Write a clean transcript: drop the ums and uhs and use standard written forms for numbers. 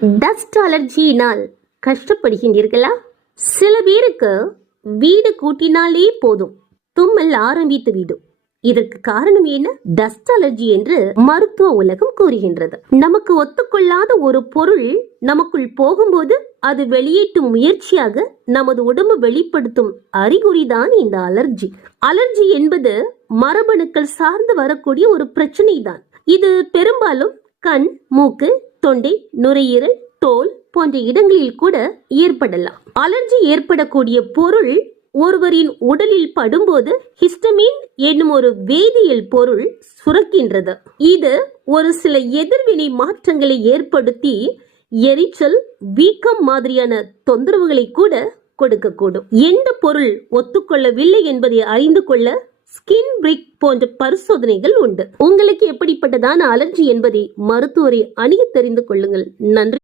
Dust அலர்ஜியினால் கஷ்டப்படுகின்றீர்களா? சில பேருக்கு வீடு கூட்டினாலே போதும் தும்மல் ஆரம்பித்து விடும். இதற்கு காரணம் என்ன? டஸ்ட் அலர்ஜி என்று மருத்துவ உலகம் கூறுகின்றது. நமக்கு ஒத்துக்கொள்ளாத ஒரு பொருள் நமக்குள் போகும்போது அது வெளியேற்றும் முயற்சியாக நமது உடம்பு வெளிப்படுத்தும் அறிகுறிதான் இந்த அலர்ஜி. அலர்ஜி என்பது மரபணுக்கள் சார்ந்து வரக்கூடிய ஒரு பிரச்சனை தான். இது பெரும்பாலும் கண், மூக்கு, தொண்டை, நுரையீரல், தோல் போன்ற இடங்களில் கூட ஏற்படலாம். அலர்ஜி ஏற்படக்கூடிய பொருள் ஒருவரின் உடலில் படும்போது ஹிஸ்டமின் என்னும் ஒரு வேதியியல் பொருள் சுரக்கின்றது. இது ஒரு சில எதிர்வினை மாற்றங்களை ஏற்படுத்தி எரிச்சல், வீக்கம் மாதிரியான தொந்தரவுகளை கூட கொடுக்கக்கூடும். எந்த பொருள் ஒத்துக்கொள்ளவில்லை என்பதை அறிந்து கொள்ள ஸ்கின் பிரிக் போன்ற பரிசோதனைகள் உண்டு. உங்களுக்கு எப்படிப்பட்டதான அலர்ஜி என்பதை மருத்துவரை அணுகி தெரிந்து கொள்ளுங்கள். நன்றி.